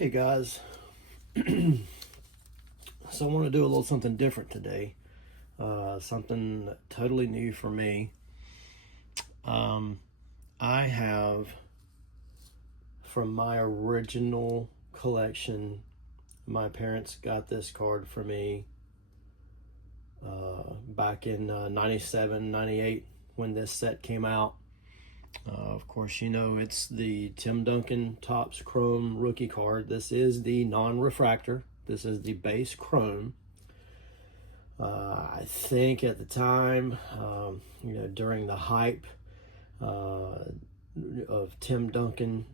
Hey guys, so I want to do a little something different today, something totally new for me. Um, I have, from my original collection, my parents got this card for me back in 97, 98 when this set came out. Of course, you know it's the Tim Duncan Topps Chrome rookie card. This is the non-refractor. This is the base chrome. I think at the time, during the hype of Tim Duncan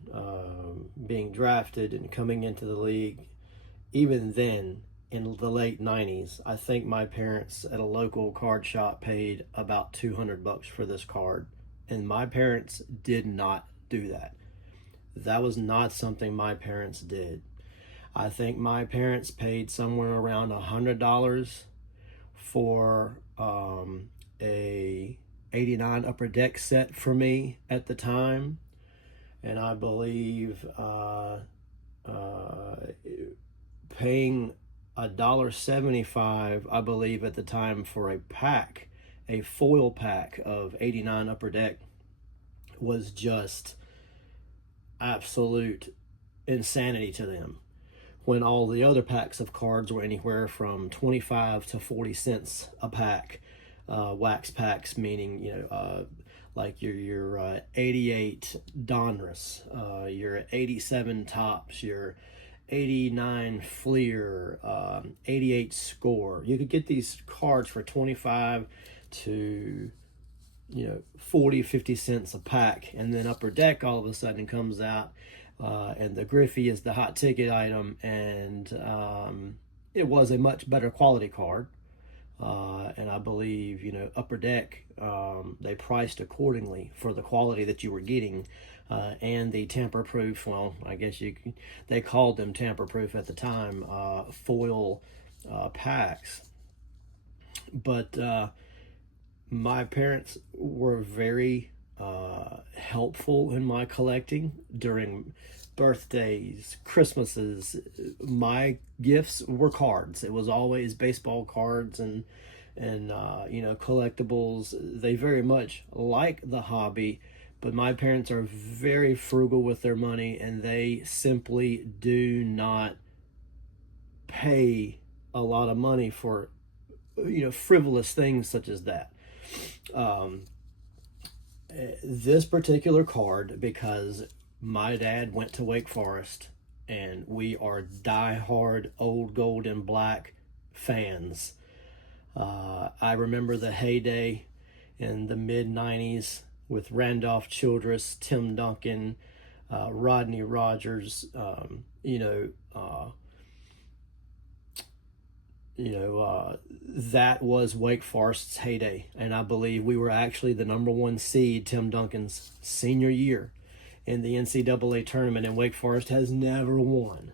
being drafted and coming into the league, even then in the late 90s, I think my parents at a local card shop paid about $200 for this card. And my parents did not do that. That was not something my parents did. I think my parents paid somewhere around $100 for a 89 Upper Deck set for me at the time. And I believe paying $1.75, I believe at the time, for a foil pack of 89 Upper Deck was just absolute insanity to them, when all the other packs of cards were anywhere from 25 to 40 cents a pack. Wax packs, meaning like your 88 Donruss, your 87 Topps, your 89 Fleer, 88 Score. You could get these cards for 25 to 40, 50 cents a pack. And then Upper Deck all of a sudden comes out, and the Griffey is the hot ticket item, and it was a much better quality card. And I believe Upper Deck, they priced accordingly for the quality that you were getting, and the tamper-proof, well, I guess they called them tamper-proof at the time, foil packs. But my parents were very helpful in my collecting during birthdays, Christmases. My gifts were cards. It was always baseball cards and collectibles. They very much like the hobby, but my parents are very frugal with their money, and they simply do not pay a lot of money for frivolous things such as that. This particular card, because my dad went to Wake Forest and we are die-hard old gold and black fans. I remember the heyday in the mid-90s with Randolph Childress, Tim Duncan, Rodney Rogers, that was Wake Forest's heyday. And I believe we were actually the number one seed Tim Duncan's senior year in the NCAA tournament, and Wake Forest has never won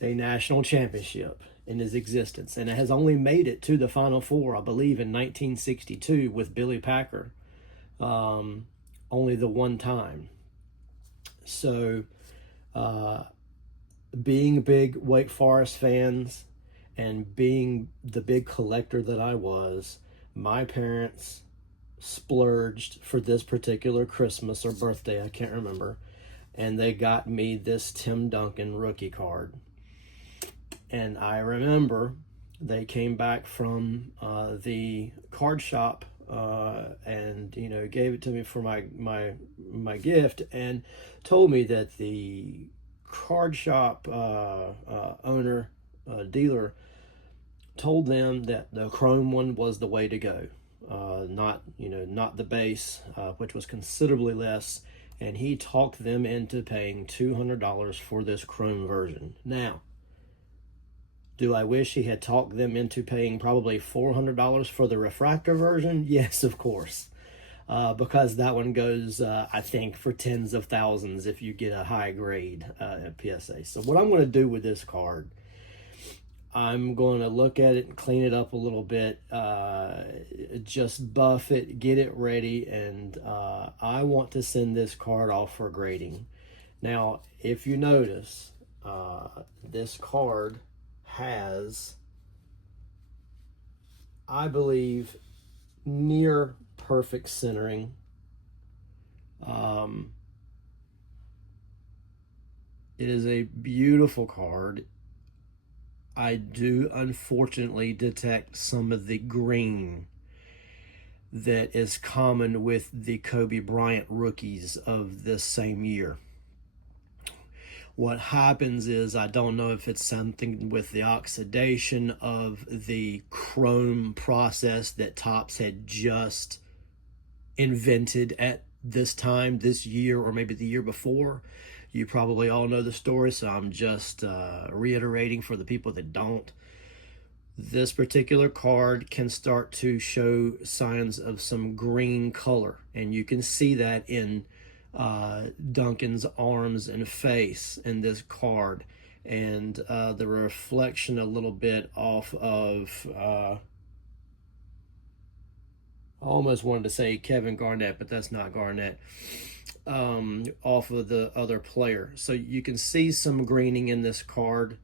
a national championship in his existence. And it has only made it to the Final Four, I believe, in 1962 with Billy Packer, only the one time. So being big Wake Forest fans, and being the big collector that I was, my parents splurged for this particular Christmas or birthday, I can't remember, and they got me this Tim Duncan rookie card. And I remember they came back from the card shop and gave it to me for my gift, and told me that the card shop owner, dealer, told them that the chrome one was the way to go, not the base, which was considerably less, and he talked them into paying $200 for this chrome version. Now, do I wish he had talked them into paying probably $400 for the refractor version? Yes, of course, because that one goes, I think, for tens of thousands if you get a high grade at PSA. So what I'm going to do with this card, I'm going to look at it and clean it up a little bit, just buff it, get it ready, and I want to send this card off for grading. Now, if you notice, this card has, I believe, near perfect centering. It is a beautiful card. I do unfortunately detect some of the green that is common with the Kobe Bryant rookies of this same year. What happens is, I don't know if it's something with the oxidation of the chrome process that Topps had just invented at this time, this year, or maybe the year before. You probably all know the story, so I'm just reiterating for the people that don't. This particular card can start to show signs of some green color, and you can see that in Duncan's arms and face in this card, and the reflection a little bit off of I almost wanted to say Kevin Garnett, but that's not Garnett, off of the other player. So you can see some greening in this card.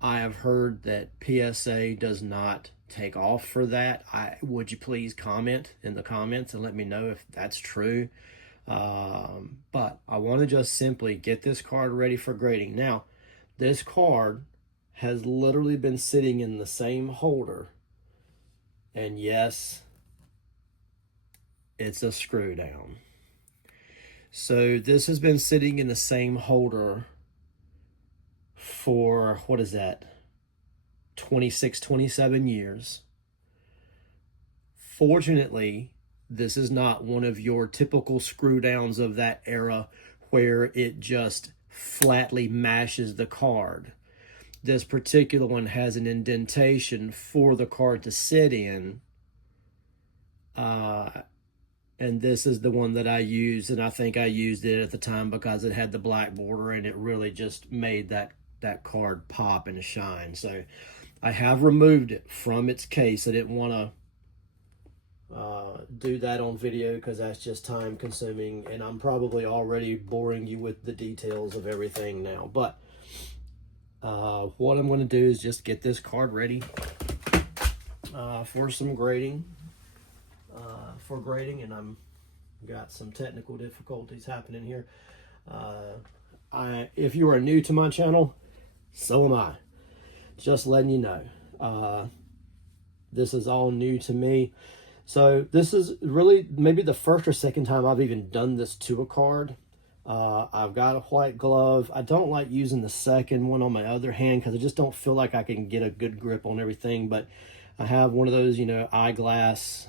I have heard that PSA does not take off for that. Would you please comment in the comments and let me know if that's true? But I want to just simply get this card ready for grading. Now, this card has literally been sitting in the same holder, and yes, it's a screw down. So this has been sitting in the same holder for, what is that, 26, 27 years. Fortunately, this is not one of your typical screw downs of that era where it just flatly mashes the card. This particular one has an indentation for the card to sit in. And this is the one that I used, and I think I used it at the time because it had the black border, and it really just made that card pop and shine. So I have removed it from its case. I didn't want to do that on video because that's just time consuming, and I'm probably already boring you with the details of everything now. But what I'm going to do is just get this card ready for some grading. And I'm got some technical difficulties happening here. If you are new to my channel, so am I. Just letting you know. This is all new to me. So this is really maybe the first or second time I've even done this to a card. I've got a white glove. I don't like using the second one on my other hand because I just don't feel like I can get a good grip on everything. But I have one of those, eyeglass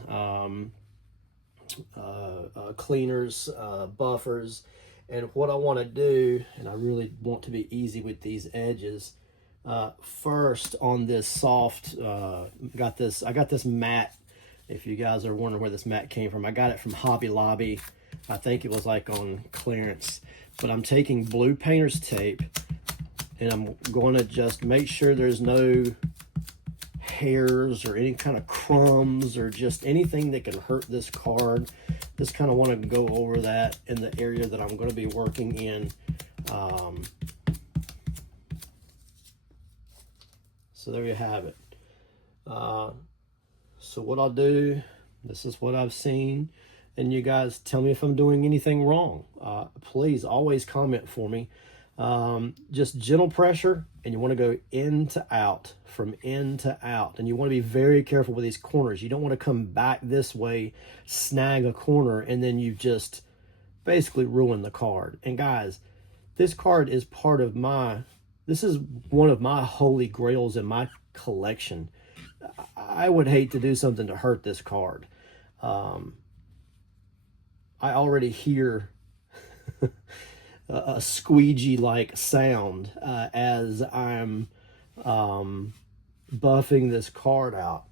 cleaners, buffers. And what I want to do, and I really want to be easy with these edges, first on this soft, I got this mat. If you guys are wondering where this mat came from, I got it from Hobby Lobby. I think it was like on clearance. But I'm taking blue painter's tape, and I'm going to just make sure there's no hairs or any kind of crumbs or just anything that can hurt this card. Just kind of want to go over that in the area that I'm going to be working in. So there you have it. So what I'll do, this is what I've seen, and you guys tell me if I'm doing anything wrong. Please always comment for me. Just gentle pressure, and you want to go in to out, from in to out, and you want to be very careful with these corners. You don't want to come back this way, snag a corner, and then you just basically ruin the card. And guys, this card is part of this is one of my holy grails in my collection. I would hate to do something to hurt this card. I already hear a squeegee-like sound as I'm buffing this card out.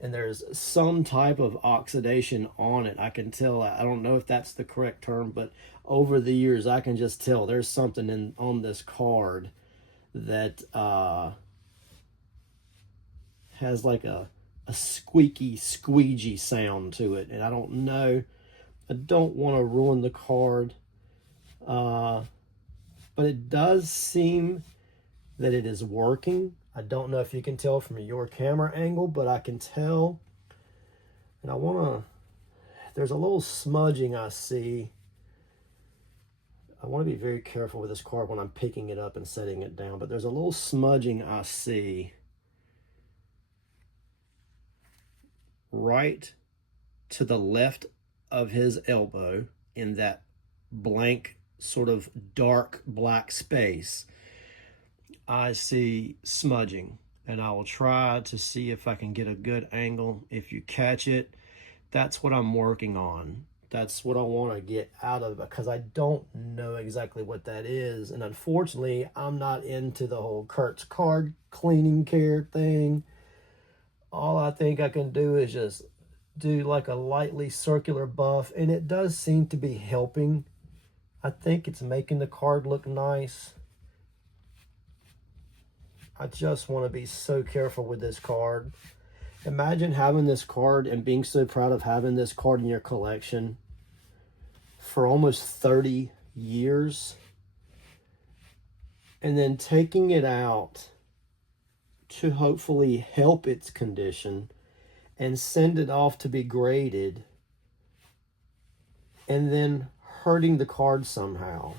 And there's some type of oxidation on it. I can tell. I don't know if that's the correct term, but over the years, I can just tell there's something on this card that has like a squeaky, squeegee sound to it. And I don't know. I don't want to ruin the card. But it does seem that it is working. I don't know if you can tell from your camera angle, but I can tell. And I want to, there's a little smudging I see. I want to be very careful with this card when I'm picking it up and setting it down, but there's a little smudging I see right to the left of his elbow in that blank sort of dark black space. I see smudging, and I will try to see if I can get a good angle. If you catch it, that's what I'm working on. That's what I want to get out of it, because I don't know exactly what that is. And unfortunately, I'm not into the whole Kurt's card cleaning care thing. All I think I can do is just do like a lightly circular buff, and it does seem to be helping. I think it's making the card look nice. I just want to be so careful with this card. Imagine having this card and being so proud of having this card in your collection for almost 30 years, and then taking it out to hopefully help its condition and send it off to be graded, and then hurting the card somehow.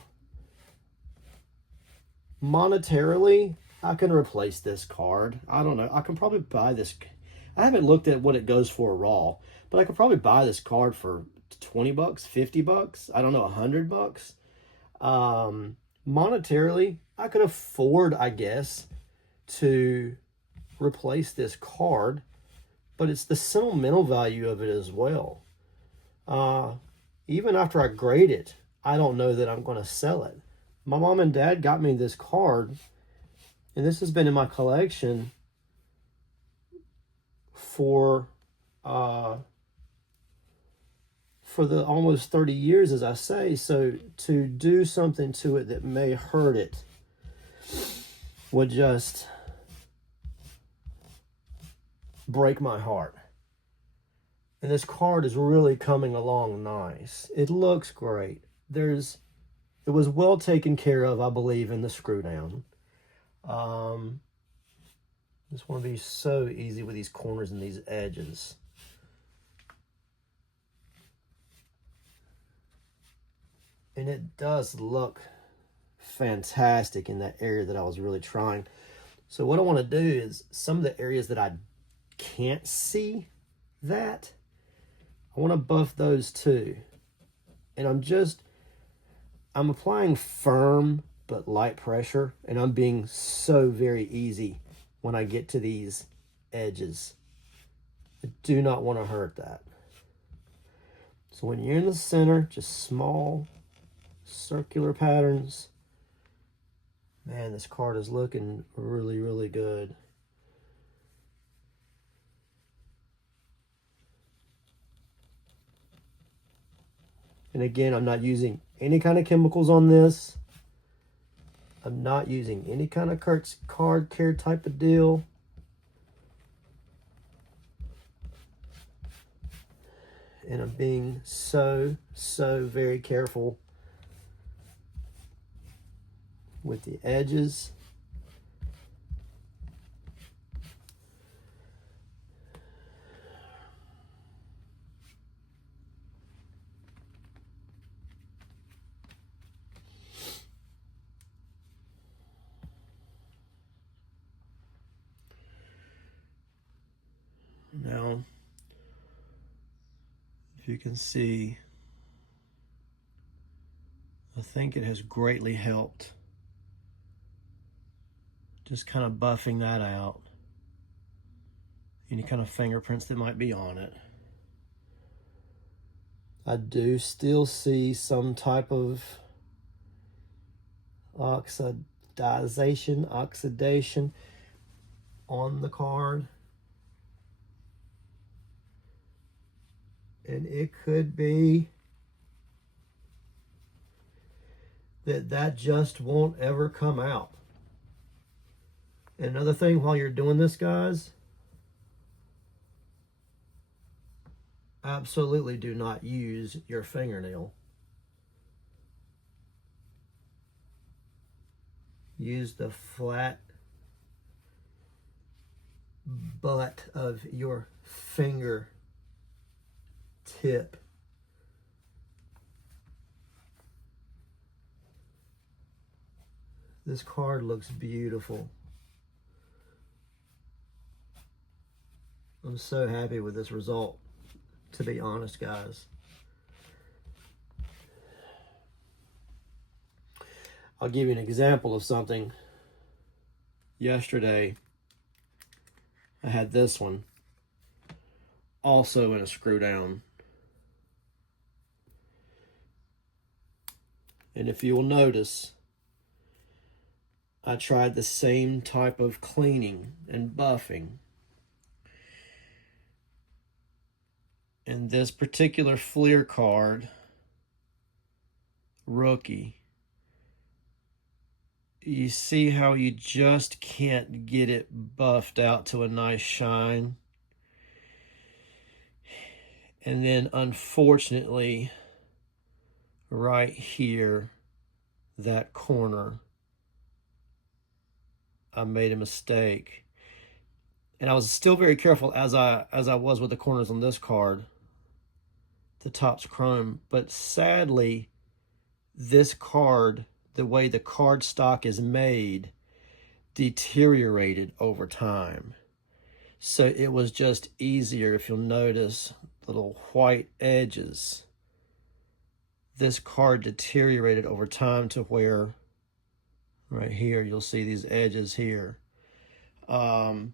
Monetarily, I can replace this card. I don't know. I can probably buy this. I haven't looked at what it goes for raw, but I could probably buy this card for 20 bucks, 50 bucks. I don't know, 100 bucks. Monetarily, I could afford, I guess, to replace this card, but it's the sentimental value of it as well. Even after I grade it, I don't know that I'm going to sell it. My mom and dad got me this card, and this has been in my collection for the almost 30 years, as I say. So to do something to it that may hurt it would just break my heart. And this card is really coming along nice. It looks great. It was well taken care of, I believe, in the screw down. Just want to be so easy with these corners and these edges. And it does look fantastic in that area that I was really trying. So what I want to do is some of the areas that I can't see that, I want to buff those too. And I'm applying firm but light pressure, and I'm being so very easy when I get to these edges. I do not want to hurt that. So when you're in the center, just small circular patterns. Man, this card is looking really, really good. And again, I'm not using any kind of chemicals on this. I'm not using any kind of Kurt's card care type of deal. And I'm being so very careful with the edges. Now, if you can see, I think it has greatly helped. Just kind of buffing that out. Any kind of fingerprints that might be on it. I do still see some type of oxidation on the card. And it could be that just won't ever come out. And another thing while you're doing this, guys, absolutely do not use your fingernail. Use the flat butt of your finger tip. This card looks beautiful. I'm so happy with this result, to be honest, guys. I'll give you an example of something. Yesterday, I had this one, also in a screw down. And if you will notice, I tried the same type of cleaning and buffing. And this particular Fleer card, rookie, you see how you just can't get it buffed out to a nice shine. And then unfortunately, right here, that corner, I made a mistake. And I was still very careful as I was with the corners on this card. The top's chrome, but sadly, this card, the way the card stock is made, deteriorated over time. So it was just easier, if you'll notice, little white edges. This card deteriorated over time to where, right here, you'll see these edges here. And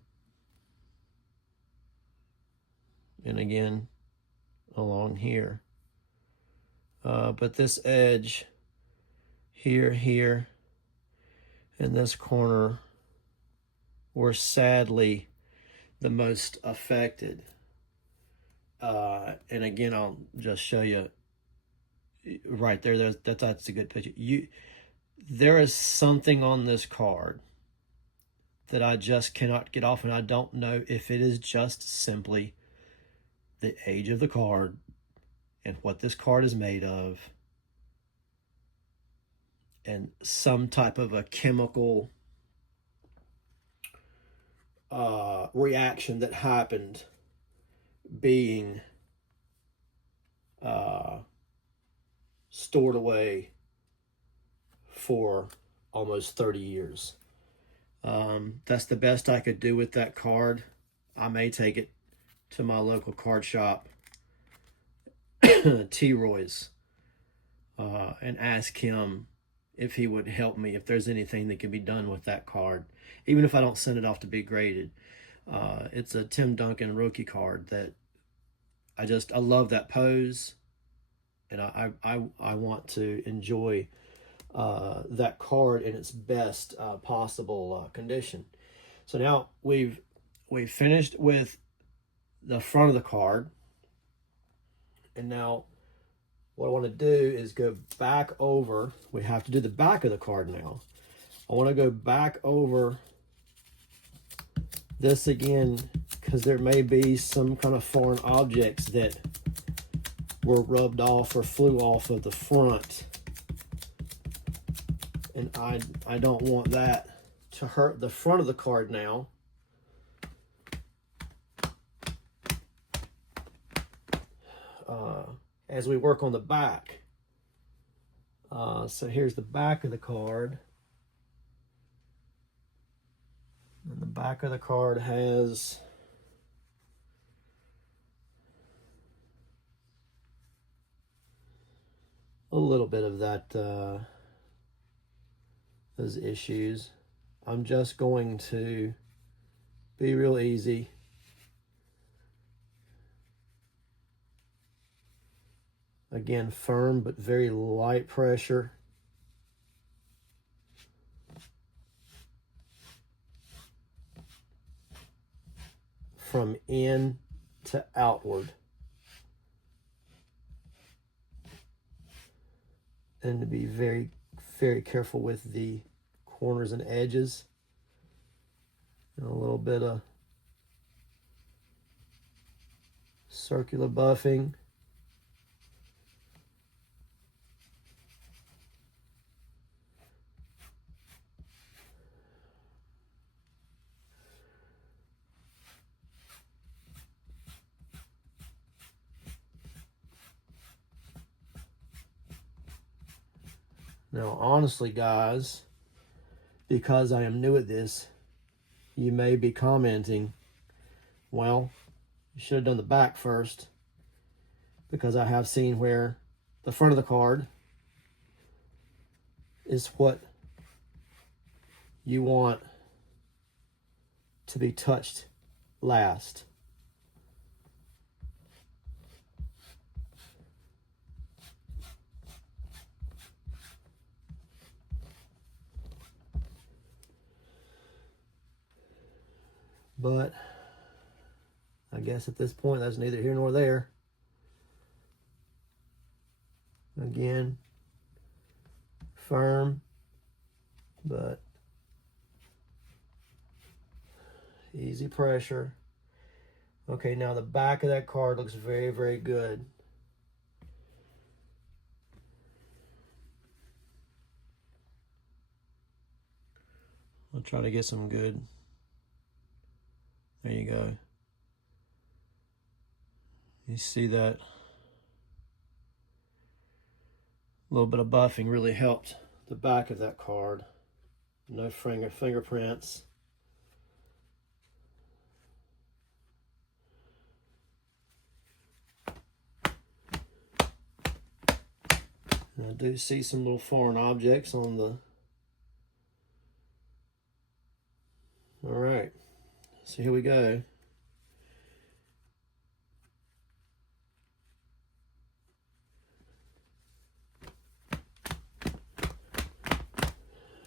again, along here. But this edge here, and this corner were sadly the most affected. And again, I'll just show you right there. That's a good picture. There is something on this card that I just cannot get off, and I don't know if it is just simply the age of the card and what this card is made of, and some type of a chemical reaction that happened being stored away for almost 30 years. That's the best I could do with that card. I may take it to my local card shop, T. Roy's, and ask him if he would help me, if there's anything that can be done with that card, even if I don't send it off to be graded. It's a Tim Duncan rookie card that I love that pose, and I want to enjoy that card in its best possible condition. So now we've finished with the front of the card, and now what I want to do is go back over. We have to do the back of the card now. I want to go back over this again because there may be some kind of foreign objects that were rubbed off or flew off of the front. And I don't want that to hurt the front of the card now. As we work on the back. So here's the back of the card. And the back of the card has a little bit of that, those issues. I'm just going to be real easy. Again, firm but very light pressure. From in to outward. And to be very, very careful with the corners and edges. And a little bit of circular buffing. Now, honestly, guys, because I am new at this, you may be commenting, well, you should have done the back first, because I have seen where the front of the card is what you want to be touched last. But I guess at this point, that's neither here nor there. Again, firm, but easy pressure. Okay, now the back of that card looks very, very good. I'll try to get some good. There you go. You see that? A little bit of buffing really helped the back of that card. No fingerprints. And I do see some little foreign objects on the... All right, so here we go.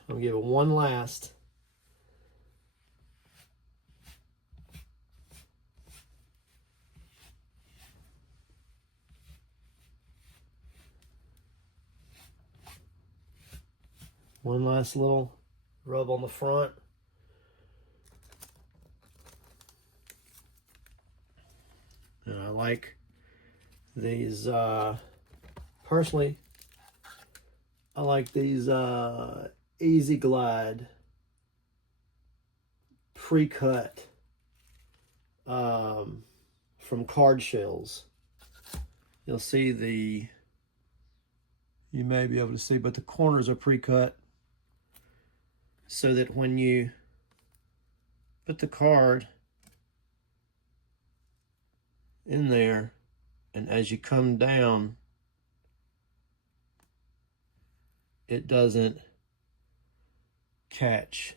I'll give it one last. One last little rub on the front. And I like these, personally, I like these Easy Glide pre-cut from card shells. You'll see you may be able to see, but the corners are pre-cut so that when you put the card in there and as you come down, it doesn't catch.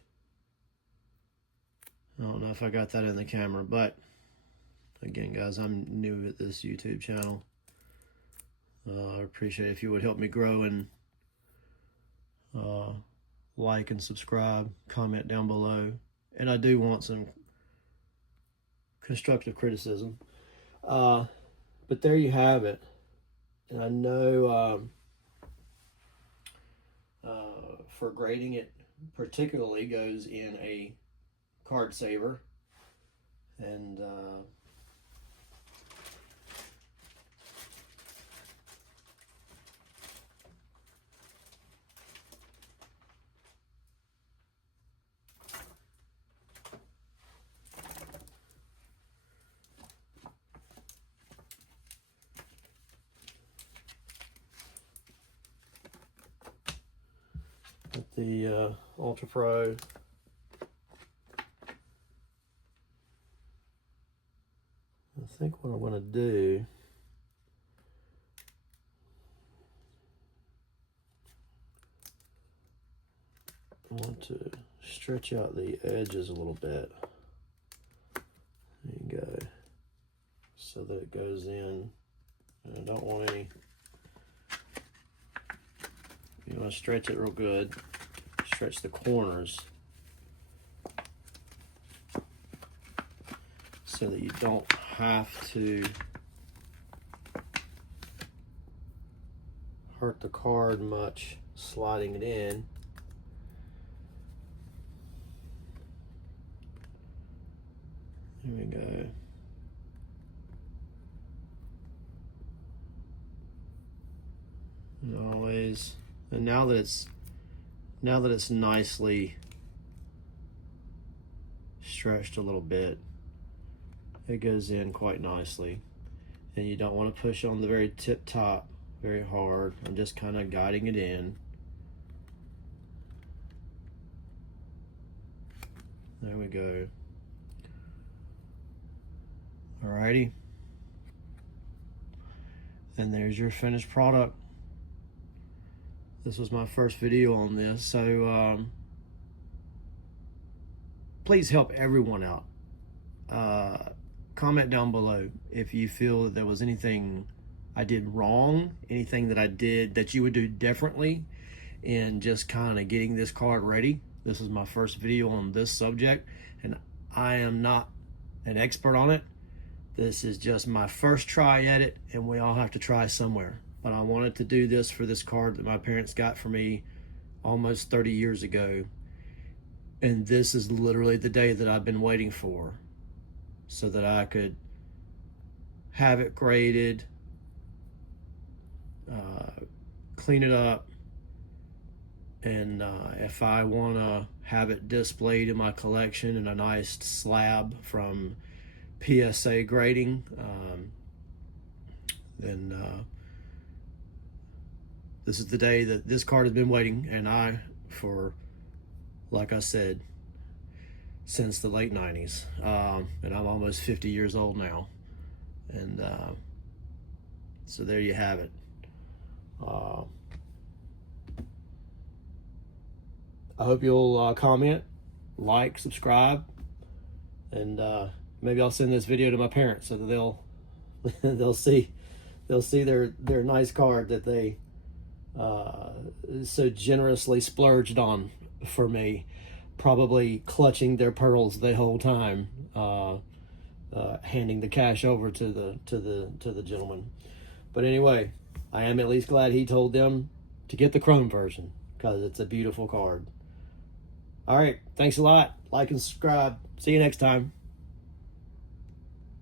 I don't know if I got that in the camera, but again, guys, I'm new at this YouTube channel. I appreciate it if you would help me grow, and like and subscribe, comment down below. And I do want some constructive criticism. But there you have it. And I know for grading, it particularly goes in a card saver. And with the Ultra Pro, I think what I'm going to do, I want to stretch out the edges a little bit. There you go. So that it goes in. And I don't want any, you want to stretch it real good. Stretch the corners so that you don't have to hurt the card much sliding it in. There we go. And always, and now that it's nicely stretched a little bit, it goes in quite nicely. And you don't want to push on the very tip top very hard. I'm just kind of guiding it in. There we go. Alrighty. And there's your finished product. This was my first video on this, so please help everyone out. Comment down below if you feel that there was anything I did wrong, anything that I did that you would do differently in just kind of getting this card ready. This is my first video on this subject, and I am not an expert on it. This is just my first try at it, and we all have to try somewhere. But I wanted to do this for this card that my parents got for me almost 30 years ago. And this is literally the day that I've been waiting for, so that I could have it graded, clean it up, and if I want to have it displayed in my collection in a nice slab from PSA grading, then this is the day that this card has been waiting, and for, like I said, since the late 90s, and I'm almost 50 years old now, and so there you have it. I hope you'll comment, like, subscribe, and maybe I'll send this video to my parents so that they'll see their nice card that they so generously splurged on for me, probably clutching their pearls the whole time, handing the cash over to the gentleman. But anyway, I am at least glad he told them to get the chrome version, because it's a beautiful card. All right, thanks a lot. Like and subscribe. See you next time.